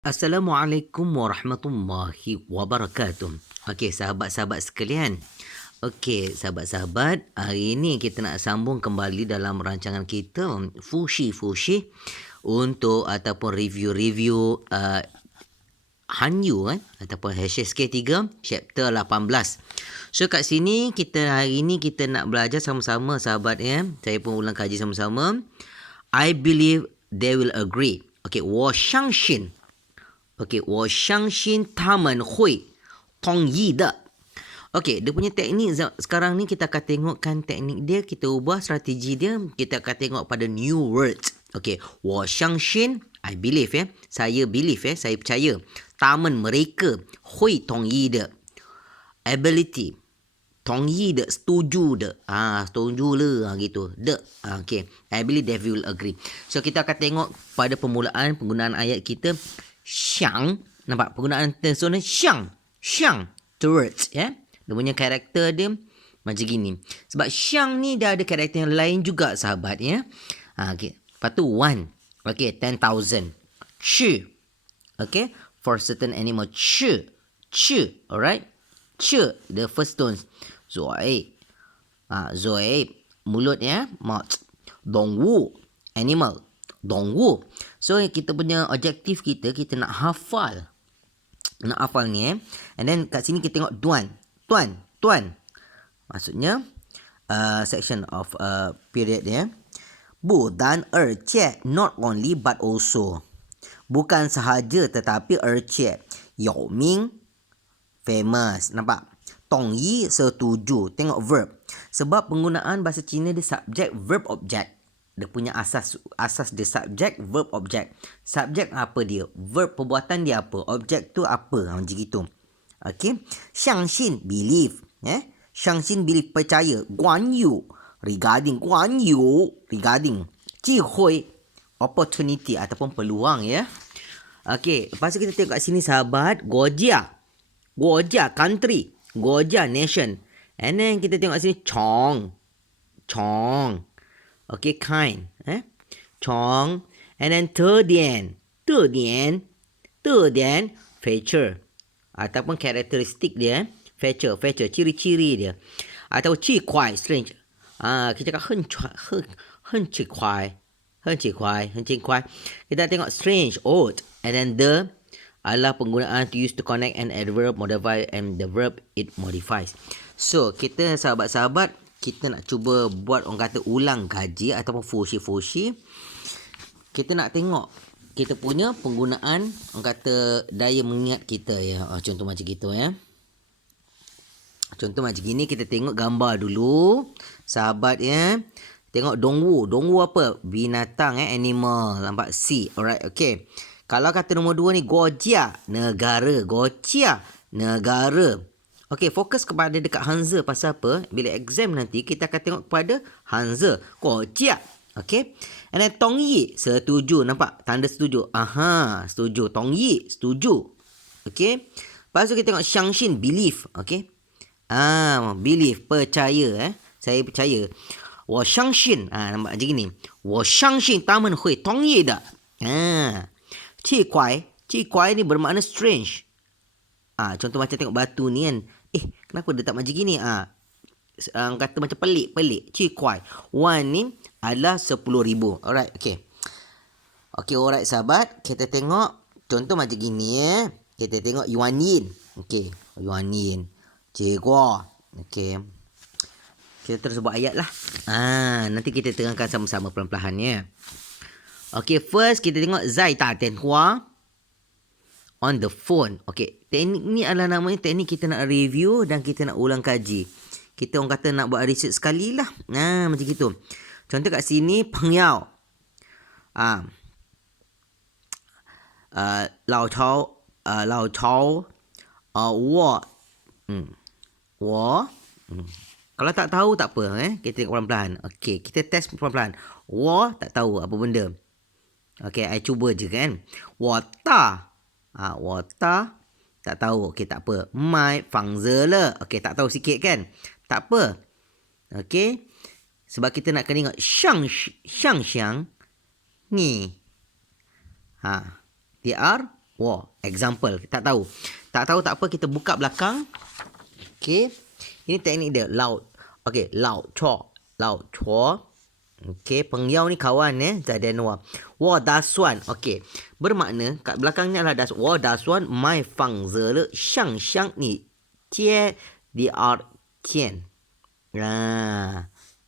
Assalamualaikum warahmatullahi wabarakatuh. Okey, sahabat-sahabat sekalian. Okey, sahabat-sahabat, hari ini kita nak sambung kembali dalam rancangan kita Fushi untuk ataupun review-review Hanyu ataupun HSK 3 chapter 18. So kat sini hari ini kita nak belajar sama-sama sahabat ya. Saya pun ulang kaji sama-sama. I believe they will agree. Okey, 我相信 Okey, 我相信他们会同意的. Okey, dia punya teknik sekarang ni kita akan tengokkan teknik dia, kita ubah strategi dia, kita akan tengok pada new words. Okey, 我相信 I believe saya believe saya percaya. 他们 mereka 会同意的 ability 同意的 setuju de setuju le gitu de okey, I believe they will agree. So kita akan tengok pada permulaan penggunaan ayat kita 想 nampak penggunaan tension ni 想 towards ya. Dia punya karakter dia macam gini. Sebab 想 ni dah ada karakter yang lain juga sahabat ya. Okey. Lepas tu 1. Okey, 10,000. 去 okey, for certain animal 去 alright. 去 the first tones. 嘴 嘴 mulut ya, mouth. 动物 animal. 动物. So kita punya objektif kita nak hafal. Nak hafal ni And then kat sini kita tengok tuan. Maksudnya section of period dia. 不但而且 not only but also. Bukan sahaja tetapi 而且有名 famous. Nampak? 同意 setuju. Tengok verb. Sebab penggunaan bahasa Cina dia subject verb object. Dia punya asas dia subject verb object. Subject apa dia? Verb perbuatan dia apa? Object tu apa? Macam gitu. Okey. 相信 believe. 相信 believe percaya. 关于 regarding. 关于 regarding. 机会 opportunity ataupun peluang ya. Okey. Lepas tu kita tengok kat sini sahabat. 国家 country. 国家 nation. And then kita tengok kat sini 虫 Okay, kind. Chong. And then 特点 feature. Ataupun karakteristik dia. Feature. Ciri-ciri dia. Atau 奇怪 strange. Kita cakap 很奇怪. Kita tengok strange, odd. And then the adalah penggunaan to use to connect an adverb, modify and the verb it modifies. So, kita sahabat-sahabat, kita nak cuba buat orang kata ulang kaji ataupun fushi. Kita nak tengok kita punya penggunaan orang kata daya mengingat kita ya. Contoh macam gitu ya. Contoh macam gini, kita tengok gambar dulu. Sahabat ya. Tengok dongwu. Dongwu apa? Binatang animal. Nampak C. Alright, okay. Kalau kata nombor 2 ni gojia, negara. Okey, fokus kepada dekat Hanzi pasal apa? Bila exam nanti, kita akan tengok kepada Hanzi. Gojia. Okey. And then tongyi, setuju. Nampak? Tanda setuju. Setuju. Tongyi, setuju. Okey. Lepas tu kita tengok xiangxin, belief. Okey. Belief, percaya. Saya percaya. 我相信 nampak macam gini. 我相信他们会同意的. 奇怪ni bermakna strange. Contoh macam tengok batu ni kan. Kenapa dia tak macam gini? Kata macam pelik. Cikwai. One ni adalah 10,000. Alright, okay. Okay, alright sahabat. Kita tengok contoh macam gini Kita tengok Yuan Yin. Okay, Yuan Yin. Cikgu. Okay. Kita terus buat ayat lah. Nanti kita terangkan sama-sama perlahan-lahan ya. Okay, first kita tengok Zai Ta Tian Hua on the phone. Okey, teknik ni adalah namanya teknik kita nak review dan kita nak ulang kaji. Kita orang kata nak buat research sekali lah. Macam gitu. Contoh kat sini, pengyao. Lao Chao, Kalau tak tahu tak apa. Kita tengok pelan-pelan. Okey, kita test pelan-pelan. Tak tahu apa benda. Okey, I cuba je kan. 我tak tahu. Okey, tak apa. 买房子了. Okey, tak tahu sikit kan? Tak apa. Okey. Sebab kita nak kena ingat 想象 ni. They are Wo. Example. Tak tahu. Tak tahu tak apa, kita buka belakang. Okey. Ini teknik dia. Lao. Okey. Lao chuo. Lao chuo. Okey. Pengyau ni kawan Zaidan Noah. Wo da suan. Okey. Bermakna kat belakang ni adalah da suan. Wo da suan mai fang ze le xiang xiang ni jie di er tian.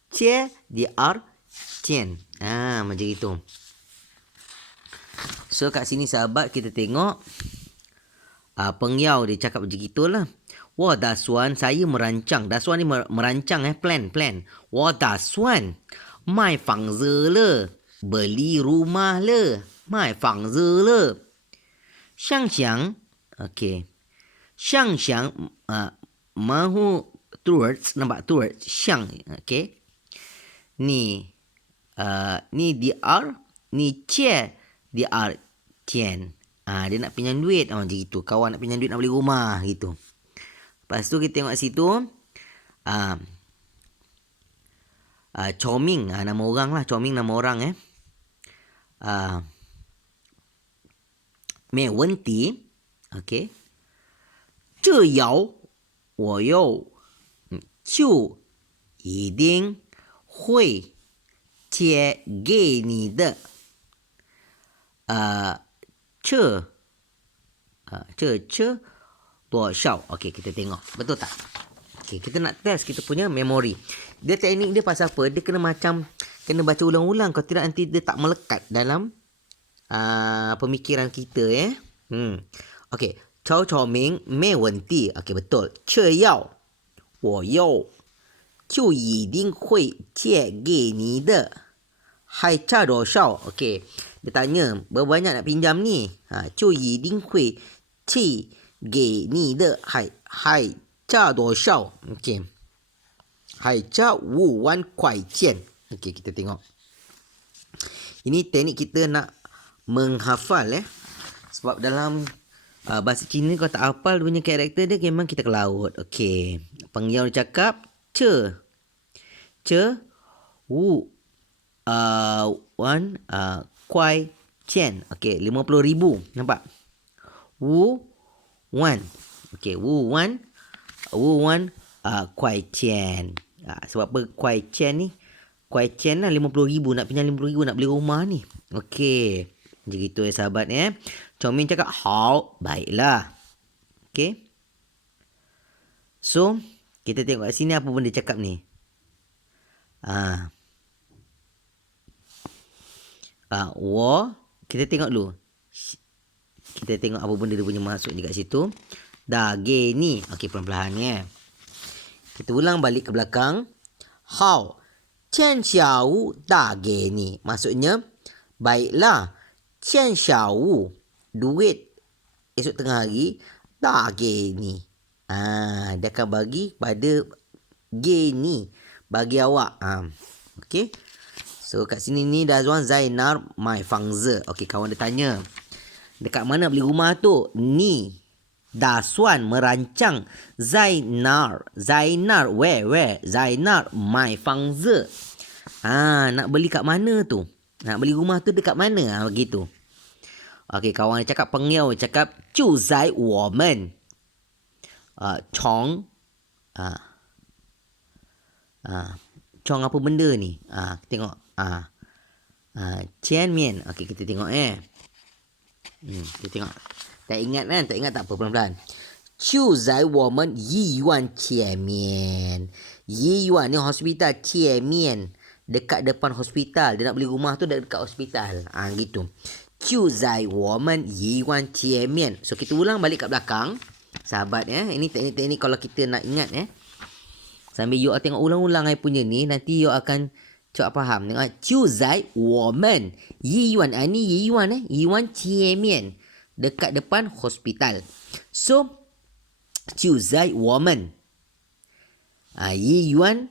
Jie di er tian. Macam itu. So kat sini sahabat kita tengok pengyau dia cakap macam gitulah. Wo da suan, saya merancang. Da suan ni merancang plan. Wo da suan mai fang ze le, beli rumah le. Mai fang ze le. Xiang xiang. Okey. Xiang xiang mahu towards, nampak towards xiang. Okey. Ni ni di er, ni cie di er tian. Dia nak pinjam duit macam gitu. Kawan nak pinjam duit nak beli rumah gitu. Lepas tu kita tengok situ Choming, nama orang lah. Choming nama orang Mei Wenti. Okey. Zhe yao wo you jiu yi ding hui jie ge ni de. Ce duo xiao. Okey, kita tengok. Betul tak? Okey, kita nak test kita punya memori. Dia teknik dia pasal apa? Dia kena baca ulang-ulang. Kalau tidak nanti dia tak melekat dalam pemikiran kita Okey, Cao Cao Ming mei wenti. Okey, betul. Ce yao wo you jiu yi ding hui jie ge ni de. Hai cha duo xiao. Okey. Dia tanya, berapa banyak nak pinjam ni? Jiu yi ding hui qi ge ni de hai cha duo xiao. Okey. Hai cha 5万块钱. Okey, kita tengok. Ini teknik kita nak menghafal Sebab dalam bahasa Cina kalau tak hafal dia punya karakter dia, memang kita ke laut. Okey. Pengyau dia cakap ce wu 块钱. Okey, 50,000. Nampak? Wu wan. Okey, wu wan 块钱. Sebab apa kuai chen ni? Kuai chen lah 50,000. Nak pinjam 50,000 nak beli rumah ni. Okey. Macam gitu sahabat Choming cakap hao, baiklah. Okey. So, kita tengok kat sini apa benda cakap ni. Kita tengok dulu. Kita tengok apa benda dia punya maksud dekat situ. Da ge ni. Okey, perlahan-lahan Kita ulang balik ke belakang. Hao qian xiao da ge ni. Maksudnya, baiklah. Qian xiao, duit esok tengah hari. Da ge ni. Dia akan bagi pada ge ni. Bagi awak. Okey. So kat sini ni Dazuan Zainar mai fangze. Okey, kawan dia tanya, dekat mana beli rumah tu? Ni Dasuan merancang. Zainar where? Zainar mai fangze. Nak beli kat mana tu? Nak beli rumah tu dekat mana? Begitu. Okey, kawan dia cakap, pengyau cakap ju zai wo men chong chong apa benda ni? Tengok. Qian mian. Okey, kita tengok kita tengok. Tak ingat kan? Tak ingat tak apa, pelan-pelan. Ju zai wo men yi yuan qian mian. Yi yuan ni hospital, qian mian dekat depan hospital. Dia nak beli rumah tu dekat hospital. Gitu. Ju zai wo men yi yuan qian mian. So kita ulang balik kat belakang. Sahabat ini teknik-teknik kalau kita nak ingat Sambil you tengok ulang-ulang I punya ni, nanti you akan cepat faham. Tengok, Jiu zai woman Yi Yuan. Ni Yi Yuan Yi Yuan cie mian. Dekat depan hospital. So, Jiu zai woman Yi Yuan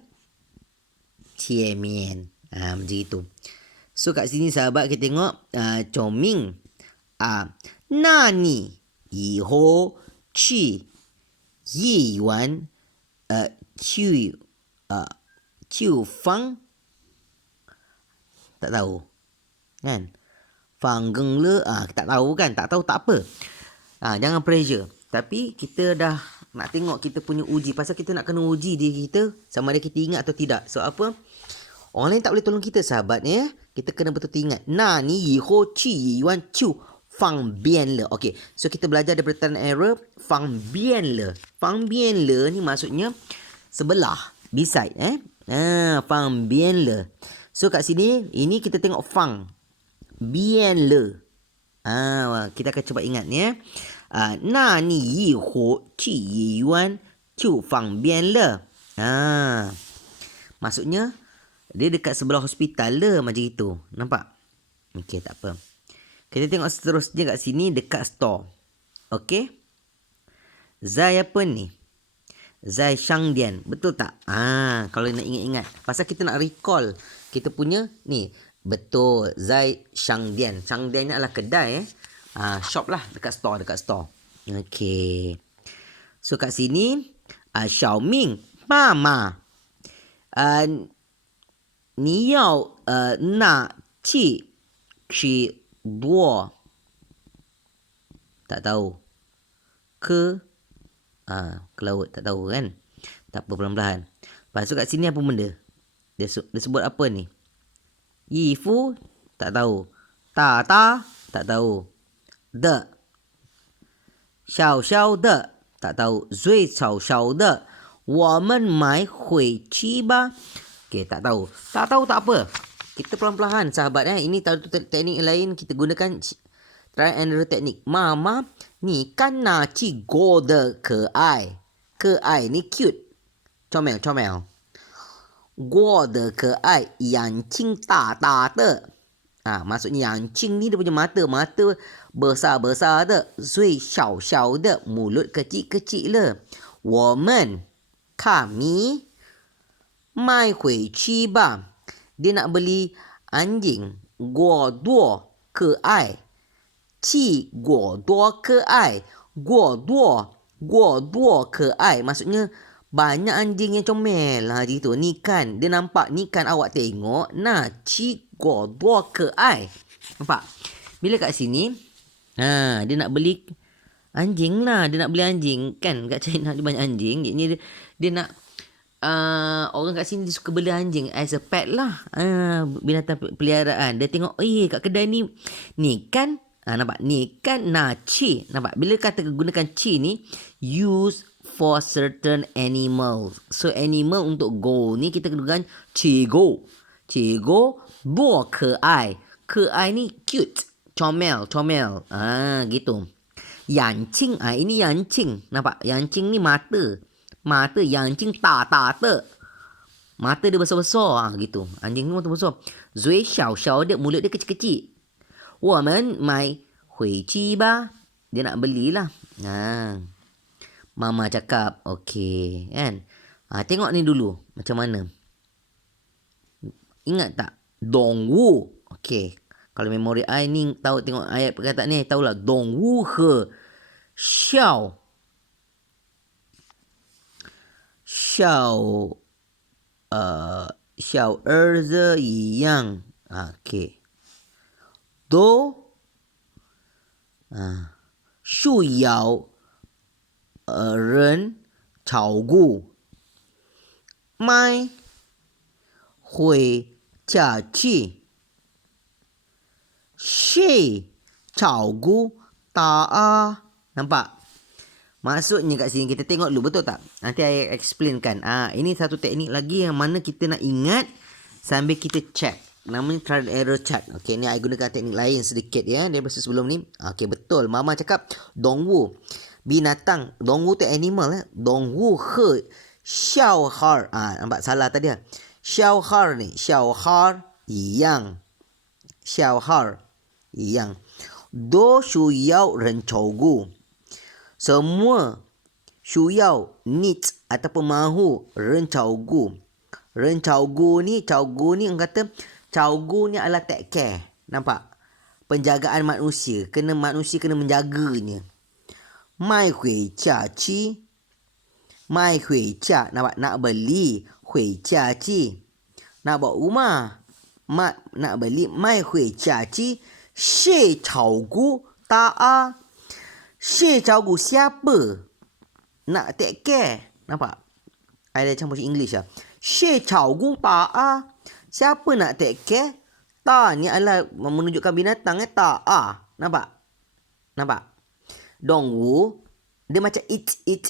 cie mian. Macam itu. So, kat sini sahabat kita tengok Choming na ni yi ho chi Yi Yuan Ciu Fang. Tak tahu kan. Fang geng le. Tak tahu kan? Tak tahu tak apa. Jangan pressure. Tapi kita dah nak tengok kita punya uji. Pasal kita nak kena uji diri kita sama ada kita ingat atau tidak. So apa? Orang lain tak boleh tolong kita sahabat ya. Kita kena betul-betul ingat. Na ni yi ho chi yi yuan chu fang bian le. Okay. So kita belajar daripada trial and error. Fang bian le. Fang bian le ni maksudnya sebelah. Beside fang bian le. So kat sini ini kita tengok fang bian le. Kita akan cuba ingat ni ya. Na ni yi ho chi yi yuan chu fang bian le. Maksudnya dia dekat sebelah hospital le macam itu. Nampak? Okey, tak apa. Kita tengok seterusnya kat sini dekat store. Okey? Zai apa ni? Zai Shangdian. Betul tak? Kalau nak ingat-ingat. Pasal kita nak recall kita punya ni. Betul. Zai Shangdian. Shangdian ni adalah kedai shop lah. Dekat store. Okey. So kat sini Xiaoming Mama. Ni yao na qi qi duo. Tak tahu. Ke laut. Tak tahu kan. Tak apa, pelan-pelan. Lepas tu kat sini apa benda? Dia sebut apa ni? Yifu. Tak tahu. Ta. Tak tahu. De. Xiao de. Tak tahu. Zui xiao de. Women mai hui qi ba. Okay, tak tahu. Tak tahu tak apa. Kita pelan-pelan sahabat Ini teknik lain kita gunakan trial and error teknik. Mama, ni kan na qi go de ke ai. Ke ai ni cute. Comel. Go de ke ai yan qing da de. Maksudnya yang qing ni dia punya mata besar de. Zui xiao de, mulut kecil le. Woman, kami mai hui qi ba. Dia nak beli anjing. Guo duo ke ai. Qi guo duo ke ai. Guo duo ke ai. Maksudnya banyak anjing yang comel. Gitu. Ni kan. Dia nampak ni kan awak tengok. Nah, qi guo duo ke ai. Nampak? Bila kat sini. Dia nak beli anjing lah. Dia nak beli anjing. Kan kat China ada banyak anjing. Jadi dia nak orang kat sini dia suka beli anjing as a pet lah. Binatang peliharaan. Dia tengok kat kedai ni kan nampak ni kan chi. Nampak bila kata gunakan chi ni use for certain animals. So animal untuk go ni kita gunakan chi go. Duo ke ai. Ke ai ni cute. Comel. Gitu. Yancing. Ini yancing. Nampak? Yancing ni mata yang anjing ta de. Mata dia besar-besar gitu. Anjing ni mata besar. Zui xiao dia, mulut dia kecil-kecil. Woman mai hui qi ba. Dia nak belilah. Mama cakap, okey kan. Tengok ni dulu macam mana. Ingat tak? Dongwu. Okey. Kalau memori I ni tahu tengok ayat perkataan ni tahulah Dongwu he xiao 小儿子一样，OK，都需要人照顾，买回家去，谁照顾他？Nampak? Maksudnya kat sini kita tengok dulu, betul tak? Nanti saya explainkan. Ini satu teknik lagi yang mana kita nak ingat sambil kita check. Namanya trial and error chart. Okey, ni saya gunakan teknik lain sedikit ya daripada sebelum ni. Okey, betul. Mama cakap dongwu. Binatang. Dongwu tu animal. Dongwu he xiao har. Nampak salah tadi. Xiao har ni. Xiao har yang. Xiao har yang. Do shu yao ren chou gu. Semua syuyau needs ataupun mahu rencaugu. Rencaugu ni orang kata caugu ni adalah take care. Nampak? Penjagaan manusia. Manusia kena menjaganya. Mai hui cha chi. Mai hui cha. Nampak? Nak beli. Hui cha chi. Nak bawa rumah. Nak beli. Mai hui cha chi. She Chao Gu Ta A. She Chao Gu siapa nak take care? Nampak? I dah campur English lah. She Chao Gu Ta A. Siapa nak take care? Ta ni adalah menunjukkan binatang Ta A. Nampak? Nampak? Dongwu dia macam it it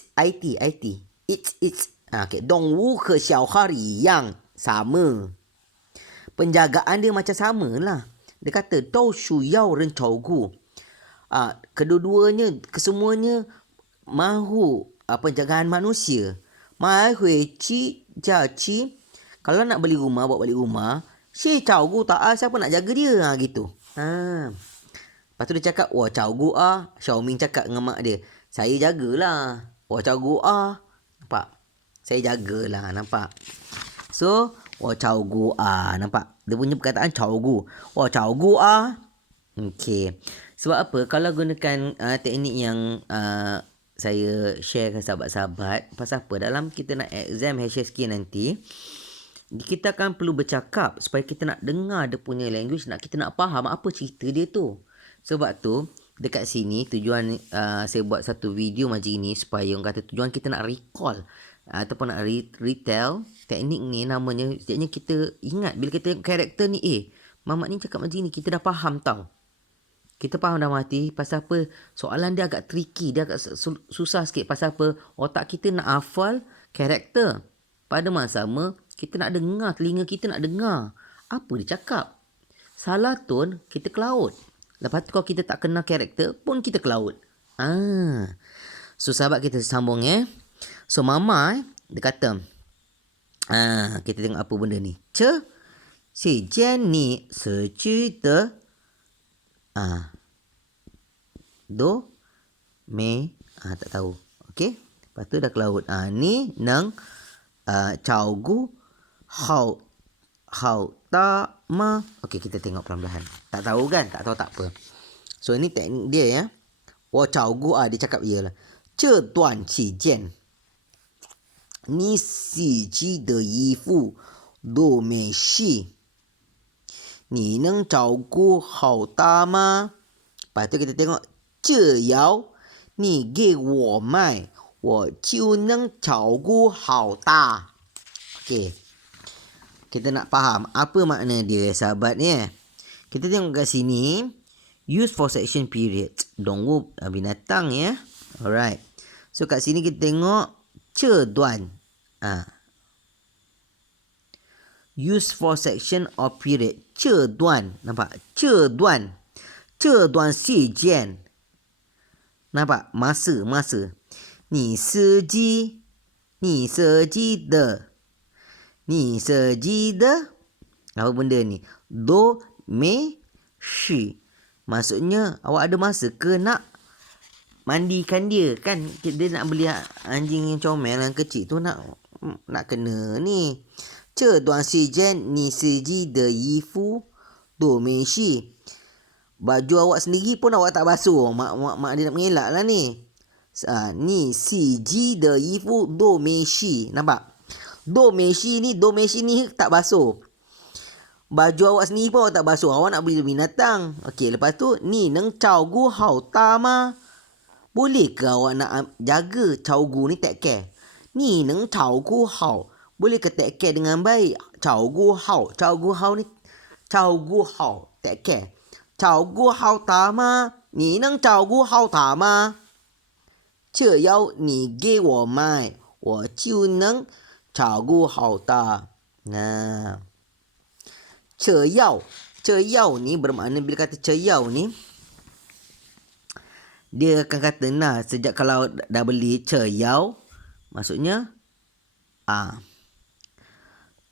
okay. Dongwu ke Xiao Hari yang sama. Penjagaan dia macam sama lah. Dia kata Dou Shu Yao Ren Chou Gu. Kedua-duanya, kesemuanya mahu penjagaan manusia. Mai hui ci jia ci. Kalau nak beli rumah, bawa balik rumah, si Chao Gu tak siapa nak jaga dia gitu. Lepas tu dia cakap, wah Chao Gu Xiao Ming cakap dengan mak dia, saya jagalah. Wah Chao Gu nampak? Saya jagalah, nampak? So, wah Chao Gu nampak? Dia punya perkataan Chao Gu. Wah Chao Gu Okey. Sebab apa? Kalau gunakan teknik yang saya share ke sahabat-sahabat, pasal apa? Dalam kita nak exam HSK nanti, kita akan perlu bercakap supaya kita nak dengar dia punya language, kita nak faham apa cerita dia tu. Sebab tu dekat sini tujuan saya buat satu video macam ini supaya orang kata tujuan kita nak recall ataupun nak retell teknik ni, namanya setidaknya kita ingat bila kita tengok karakter ni, Mamat ni cakap macam ni, kita dah faham tau. Kita faham dalam hati pasal apa soalan dia agak tricky, dia agak susah sikit. Pasal apa otak kita nak hafal karakter, pada masa sama kita nak dengar, telinga kita nak dengar apa dia cakap. Salah tone kita ke laut. Lepas tu kalau kita tak kenal karakter pun kita ke laut. So sahabat kita sambung So mama dia kata kita tengok apa benda ni. Si Jen ni seju de do me tak tahu. Okey. Lepas tu dah ke laut. Ni nang Chao Gu hao ta ma. Okey, kita tengok perlahan-lahan. Tak tahu kan? Tak tahu tak apa. So ini teknik dia ya. Wo Chao Gu dia cakap ialah ce duan qi jian ni si ji de yi fu do me shi. Ni neng Chao Gu hao ta ma. Lepas tu kita tengok ce yao ni ge wo mai wo jiu neng Chao Gu hao ta. Okey. Kita nak faham apa makna dia sahabat ni. Kita tengok kat sini use for section period. Dongwu binatang ya. Alright. So kat sini kita tengok ce duan. Use for section of period. Ce duan. Nampak? Ce duan. Ce duan si jian. Nampak? Masa. Ni se ji de. Ni se ji de. Apa benda ni? Do me shi. Maksudnya awak ada masa ke nak mandikan dia kan? Dia nak beli anjing yang comel yang kecil tu, nak kena ni. Ce duan si jian ni se ji de yi fu do me shi. Baju awak sendiri pun awak tak basuh. Mak dia nak mengelak lah ni. Ni si ji de yi fu do me shi. Nampak? Do me shi ni tak basuh. Baju awak sendiri pun awak tak basuh. Awak nak beli binatang. Okey, lepas tu ni neng Chao Gu hao ta ma. Boleh ke awak nak jaga Chao Gu ni, take care? Ni neng Chao Gu hao. Boleh ke take care dengan baik? Chao Gu hao take care. Chao Gu hao ta ma. Ni neng Chao Gu hao ta ma. Ce yao ni ge wo mai. Wo jiu neng Chao Gu hao ta. Ce yao ni bermakna, bila kata ce yao ni, dia akan kata sejak kalau dah beli ce yao, maksudnya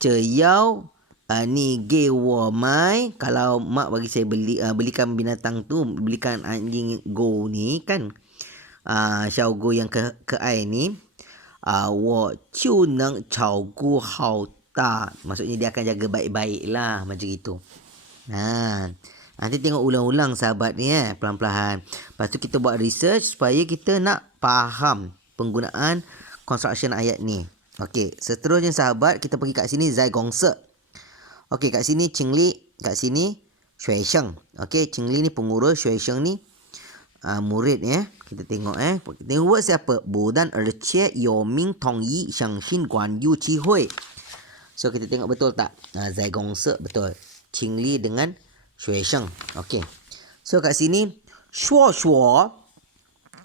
ce yao ni ge wo mai. Kalau mak bagi saya belikan binatang tu, belikan anjing go ni kan, Xiao Go yang ke ai ni, wo jiu neng Chao Gu hao ta. Maksudnya dia akan jaga baik-baik lah, macam itu. Nanti tengok ulang-ulang sahabat ni pelan-pelan. Lepas tu kita buat research supaya kita nak faham penggunaan construction ayat ni. Okey, seterusnya sahabat kita pergi kat sini Zai Gong Se. Okey, kat sini Qing Li, kat sini Shui Sheng. Okey, Ching Li ni pengurus, Shui Sheng ni murid Kita tengok Kita tengok word siapa? Budan ercie yo ming tong yi shang xin guan yu qi hui. So kita tengok betul tak? Zai Gong Se betul. Ching Li dengan Shui Sheng. Okey. So kat sini shuo shuo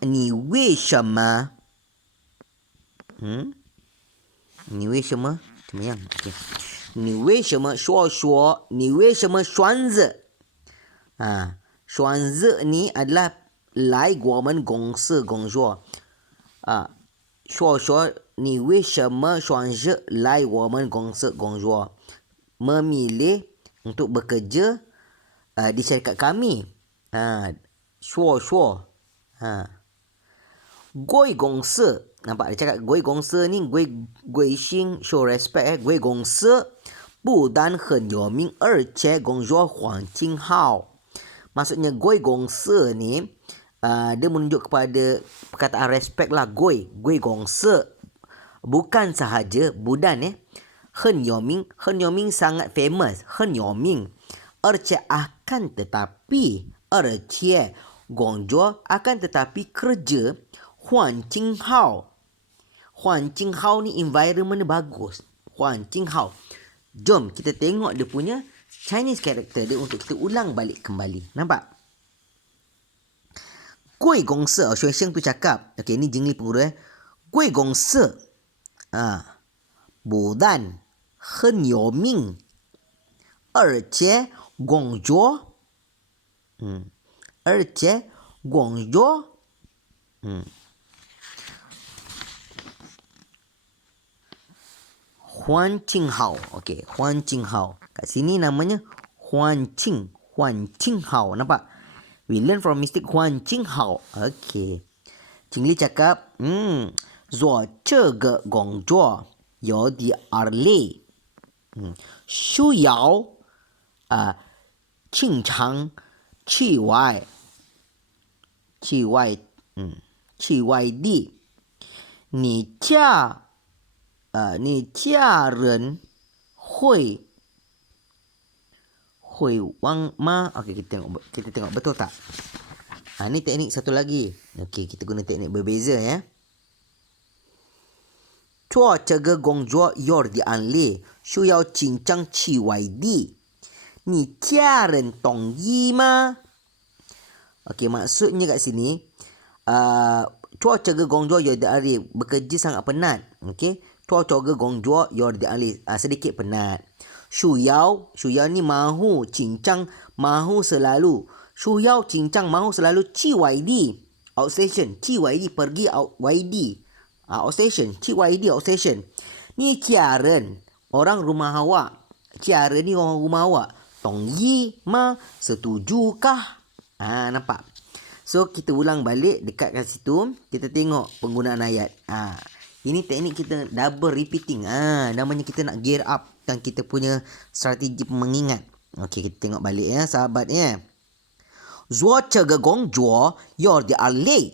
ni wei shema? Ni wei shema? Macam yang. Okey. Ni wei shema shuo shuo? Ni wei shema xuan zi? Xuan zi ni adalah lai guamen gong se gong zhuo. Shuo shuo ni wei shema xuan zi lai guamen gong se gong zhuo? Memilih untuk bekerja di syarikat kami. Shuo shuo. Gui gong se. Nampak dia cakap gui gong se ni gui xing show respect Gui gong se bu dan hen yo ming che gong zhuo huang jing hao. Maksudnya gui gong se ni dia menunjuk kepada perkataan respect lah. Gui gong se bukan sahaja budan Hen Yoming sangat famous. Hen Yoming akan tetapi Gongzhuo akan tetapi kerja Huan Jing Hao. Huan Jing Hao ni environment dia bagus. Huan Jing Hao. Jom kita tengok dia punya Chinese character dia untuk kita ulang balik kembali. Nampak? Gui Gong Se. Shui Sheng tu cakap. Okey, ni Jing Li pengurus. Gui Gong Se. Budan. Hen yo ming. Ercie Gongzhuo. Ercie Gongzhuo. Huan Qing Hao. Okey, Huan Qing Hao. Kat sini namanya Huan Qing Hao. Nampak? We learn from Mystic Huan Qing Hao. Okey. Ching Li cakap, Zuo ce ge gong zhuo yo di li. Shu yao qing chang qi wai di. Ni jia ren hui wang ma. Okey, kita tengok betul tak? Ni teknik satu lagi. Okey, kita guna teknik berbeza Chua ce ge gong zhuo yor di li. Shu yao qing chang qi wai di. Ni jia ren tong yi ma. Okey, maksudnya kat sini Chua ce ge gong zhuo yor di li bekerja sangat penat. Okey. Chua ce ge gong zhuo yor di li sedikit penat. Shu yao ni mahu, cincang mahu selalu. Shu yao cincang mahu selalu qi wai di. Outstation. Qi wai di pergi wai di. Outstation. Qi wai di outstation. Ni jia ren orang rumah awak. Jia ren ni orang rumah awak. Tong yi ma setujukah? Nampak? So kita ulang balik dekat kat situ. Kita tengok penggunaan ayat. Ini teknik kita double repeating. Namanya kita nak gear up dan kita punya strategi mengingat. Okey, kita tengok balik sahabat Zuo ce ge gong zhuo yor di li.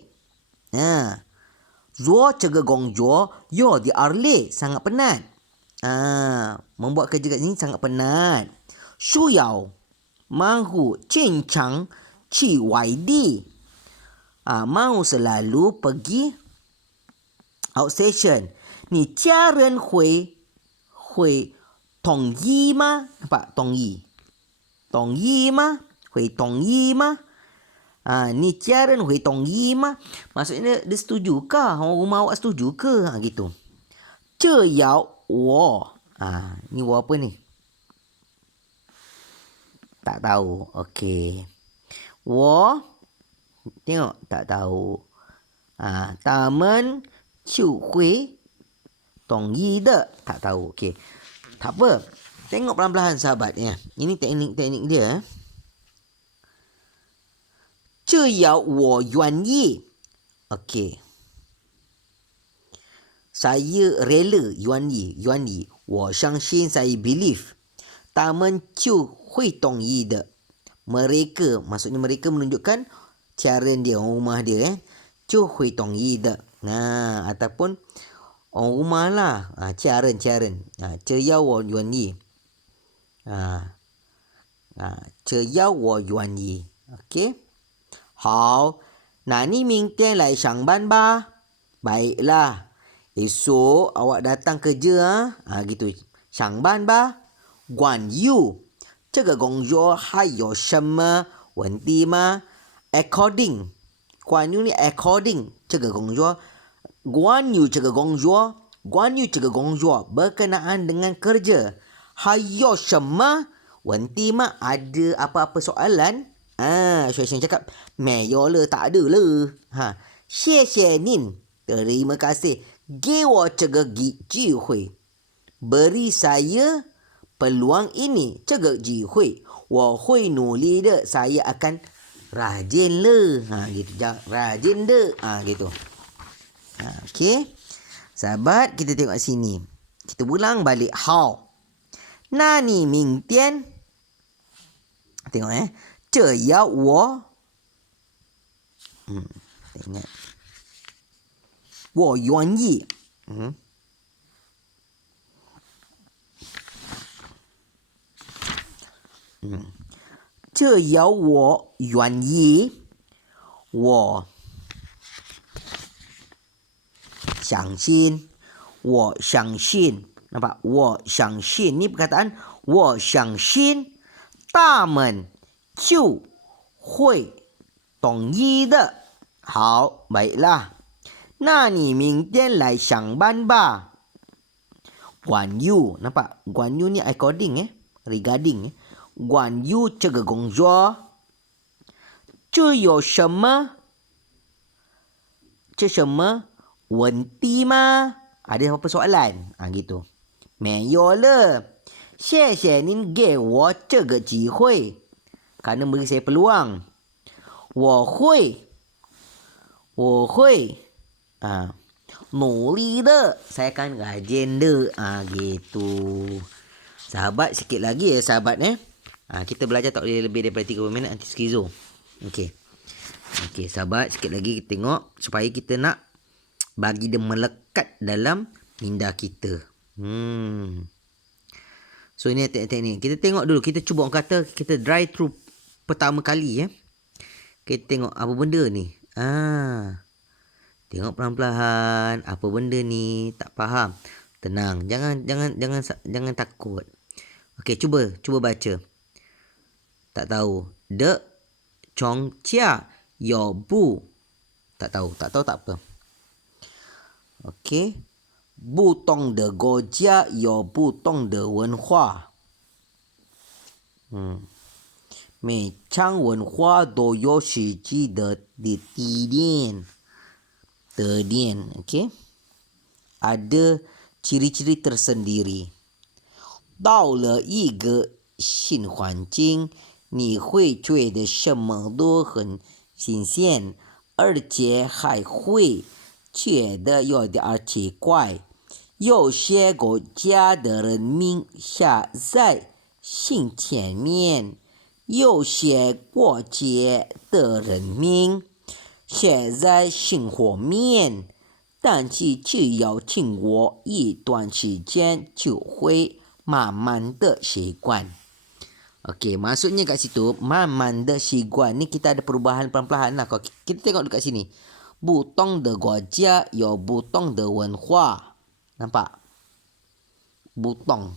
Zuo ce ge gong zhuo yor di li. Sangat penat. Membuat kerja kat sini sangat penat. Shu yao mahu cincang qi wai di. Mahu selalu pergi outstation. Ni jia ren hui tong yi ma. Nampak? Tong yi ma. Hui tong yi ma. Ni jia ren hui tong yi ma. Maksudnya dia setuju ke? Orang rumah awak setuju ke? Gitu. Ce yao wo. Ni wo apa ni? Tak tahu. Okey. Wo. Tengok. Tak tahu. Tamen Qiu hui tong yi de. Tak tahu. Okey. Tak apa. Tengok pelan-pelan sahabat Ini teknik-teknik dia. Ce yao wo yuan yi. Okey. Saya rela yuan yi. Wo shang xin saya believe. Tamen Qiu hui tong yi de. Mereka, maksudnya mereka menunjukkan cara dia, orang rumah dia Qiu hui tong yi de. Ataupun orang rumah lah. Ciaren. Ce yao wo yuan yi. 这要我愿意。OK， 好，那你明天来上班吧。Baiklah. Esok awak datang kerja gitu. 上班吧。管 you 这个工作还有什么问题吗 ？According 管 you 你 according 这个工作，管 you 这个工作，管 you 这个工作 berkenaan dengan kerja. 还有什么问题吗？ Ada apa-apa soalan? Syuaishan cakap, 没有了，tak ada了。谢谢您。Terima kasih. 给我这个机会 beri saya peluang ini 这个机会我会努力的 saya akan rajin le gitu rajin de gitu okey sahabat kita tengok sini kita ulang balik how nani mingtian tengok 这要我tengok 我愿意这要我愿意我相信 nampak 我相信 ni perkataan 我相信他们就会同意的好 baiklah 那你明天来上班吧 管 you nampak 管 you ni according regarding 管 you 这个工作这有什么问题吗 ada apa soalan gitu 没有了谢谢您给我这个机会 kerana beri saya peluang 我会努力的 saya akan rajin de gitu sahabat sikit lagi sahabat kita belajar tak boleh lebih daripada 30 minit nanti skizo okey sahabat sikit lagi kita tengok supaya kita nak bagi dia melekat dalam minda kita so ini teknik kita tengok dulu kita cuba orang kata kita dry through pertama kali kita tengok apa benda ni tengok pelan-pelan apa benda ni tak faham tenang jangan takut okey cuba baca tak tahu de chong chia yo bu tak tahu tak apa okey 不懂的国家有不懂的文化每场文化都有实际的地点okey ada ciri-ciri tersendiri 到了一个新环境你会觉得什么都很新鲜而且还会觉得有点奇怪有些国家的人民现在新前面有些国家的人民现在新后面但是只要经过一段时间就会慢慢的习惯Okey, maksudnya kat situ慢慢的习惯ni kita ada perubahan perlahan-lahan lah. Kalau kita tengok dekat sini. 不同的国家有不同的文化 nampak 不同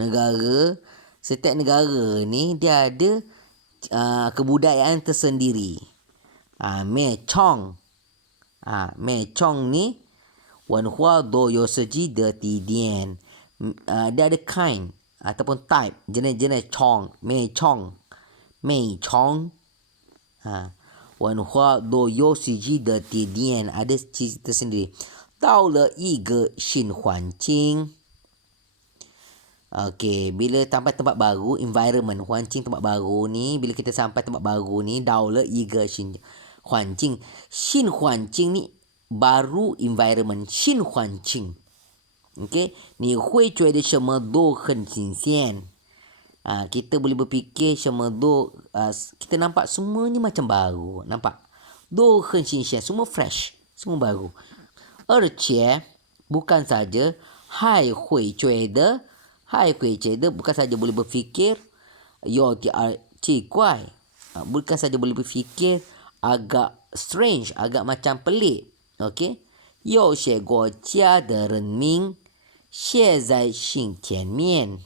negara setiap negara ni dia ada kebudayaan tersendiri 美宠ni 文化都有自己的地点 dia ada kind ataupun type jenis-jenis chong 美宠文化都有自己的地点 ada ciri tersendiri 到了一个新环境 Okey, bila sampai tempat baru, environment, 环境 tempat baru ni, bila kita sampai tempat baru ni, 到了一个新环境 新环境 ni baru environment 新环境 Okey, 你会觉得什么都很新鲜 kita boleh berfikir semua kita nampak semua ni macam baru nampak 都很新鲜 semua fresh semua baru 而且 bukan saja 还会觉得 Hai kuih cheddar bukan saja boleh berfikir, yo kuai. Bukan saja boleh berfikir, agak strange, agak macam pelik. Okey. Yo xie guo jia de ren ming, xie zai xing tian mian.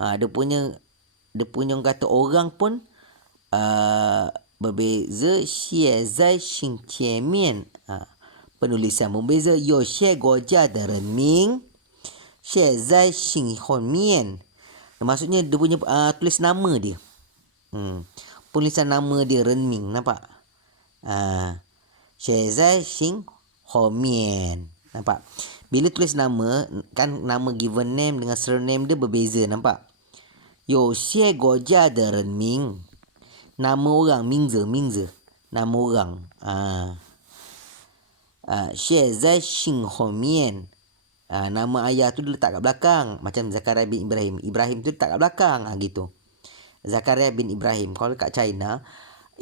Dia punya orang kata orang pun berbeza. Xie zai xing tian mian. Penulisan membeza. Yo xie guo jia de ren ming, xie zai xing hon mian. Maksudnya dia punya tulis nama dia. Penulisan nama dia Ren Ming, nampak? Xie zai xing ho mian. Nampak? Bila tulis nama, kan nama given name dengan surname dia berbeza, nampak? Yo xie guo jia de Ren Ming. Nama orang Mingze. Nama orang. Xie zai xing ho mian. Nama ayah tu dia letak kat belakang. Macam Zakaria bin Ibrahim. Ibrahim tu letak kat belakang. Gitu. Zakaria bin Ibrahim. Kalau kat China,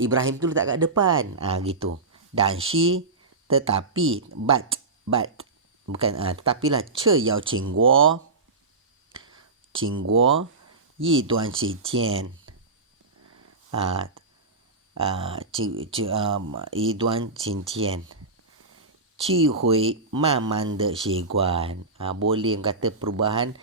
Ibrahim tu letak kat depan. Gitu. Dan she, tetapi, but. Bukan, tetapi lah. Ce yao qing guo. Yi duan shi jian. Yi duan shi jian. 聚回慢慢的习惯. Boleh kata perubahan